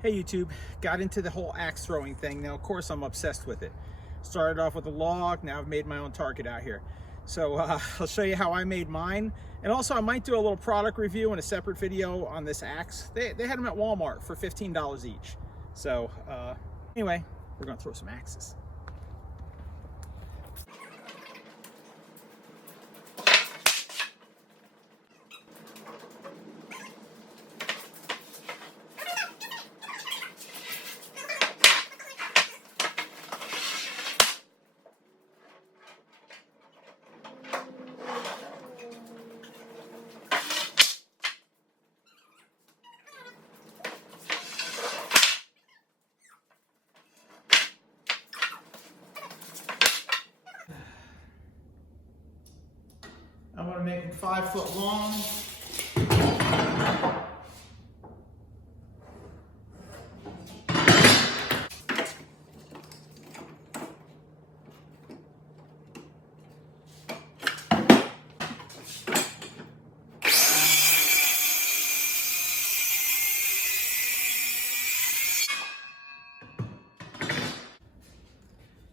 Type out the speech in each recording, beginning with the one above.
Hey YouTube, got into the whole axe throwing thing. Now of course I'm obsessed with it. Started off with a log, now I've made my own target out here. So I'll show you how I made mine. And also I might do a little product review in a separate video on this axe. They had them at Walmart for $15 each. So anyway, we're gonna throw some axes. I'm gonna make them 5 foot long.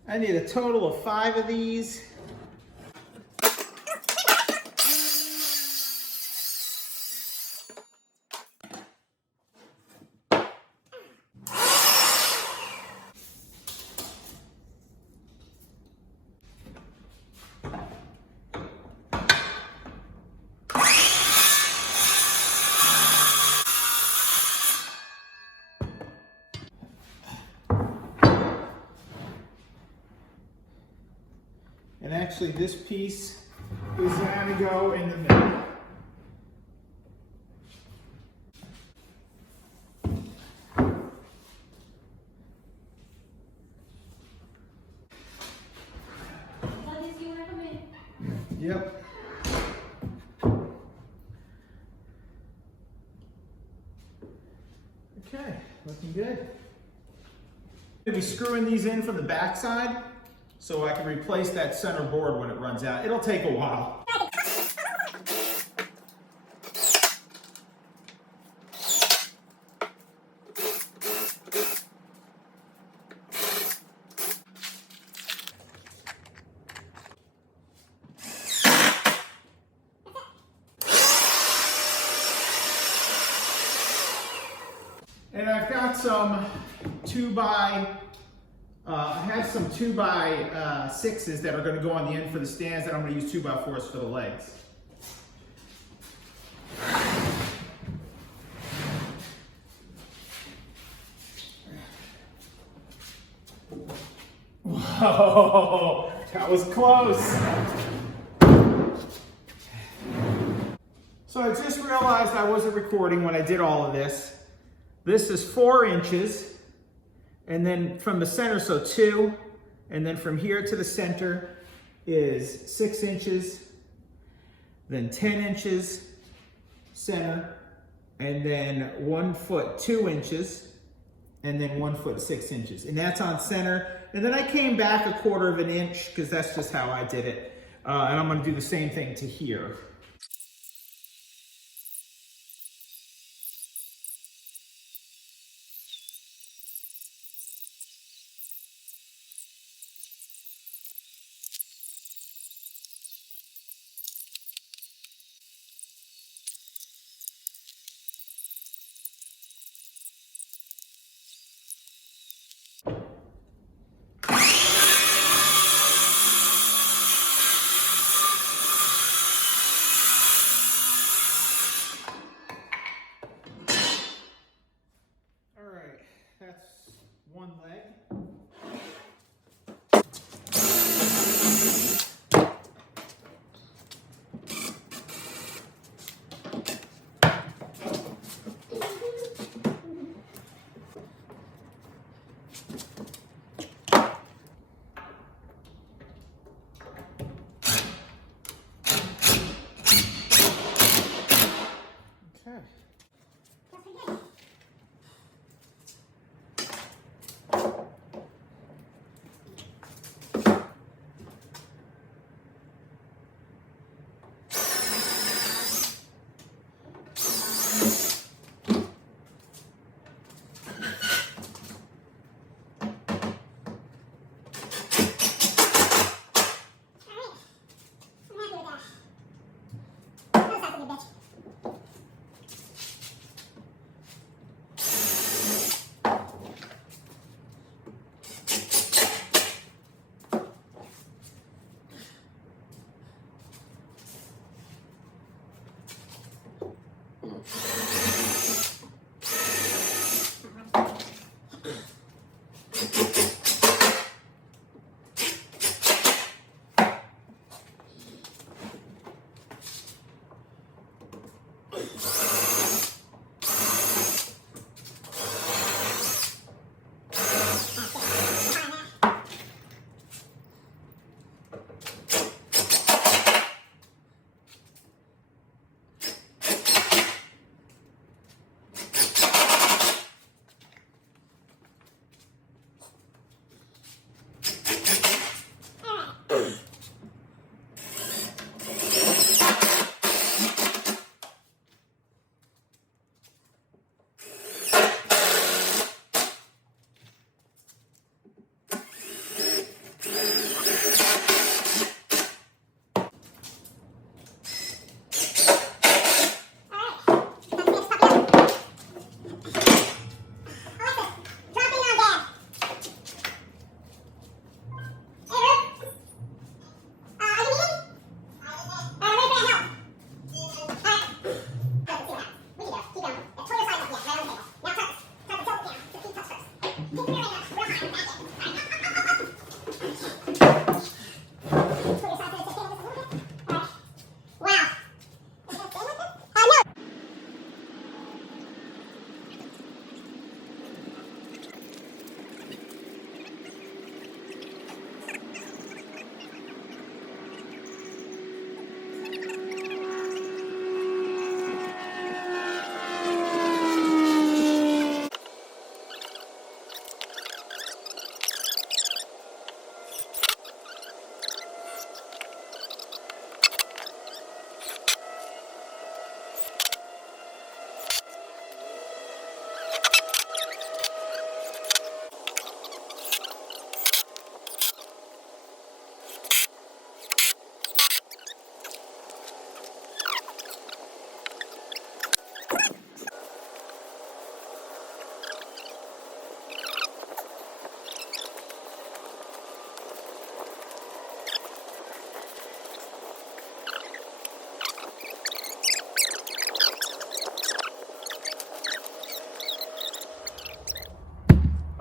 I need a total of 5 of these. And actually this piece is going to go in the middle. Yep. Okay, looking good. I'm going to be screwing these in from the back side so I can replace that center board when it runs out. It'll take a while. And I've got some I have some 2x6s that are going to go on the end for the stands that I'm going to use 2x4s for the legs. Whoa, that was close. So I just realized I wasn't recording when I did all of this. This is 4 inches. And then from the center, so 2, and then from here to the center is 6 inches, then 10 inches center, and then 1 foot 2 inches, and then 1 foot 6 inches. And that's on center. And then I came back 1/4 of an inch because that's just how I did it. And I'm gonna do the same thing to here.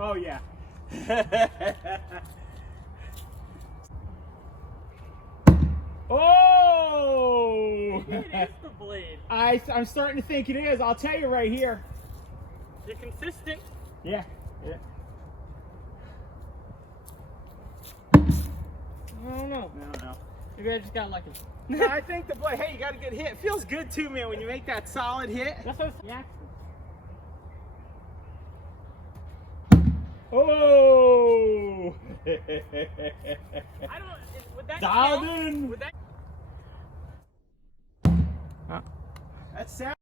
Oh yeah. Oh! Maybe it is the blade. I'm starting to think it is. I'll tell you right here. You're consistent. Yeah. Yeah. I don't know. I don't know. Maybe I just got lucky. No, I think the blade. Hey, you got a good hit. It feels good too, man, when you make that solid hit. That's what I was Oh! I don't. Would that Dialed count? in. Would that? That sound.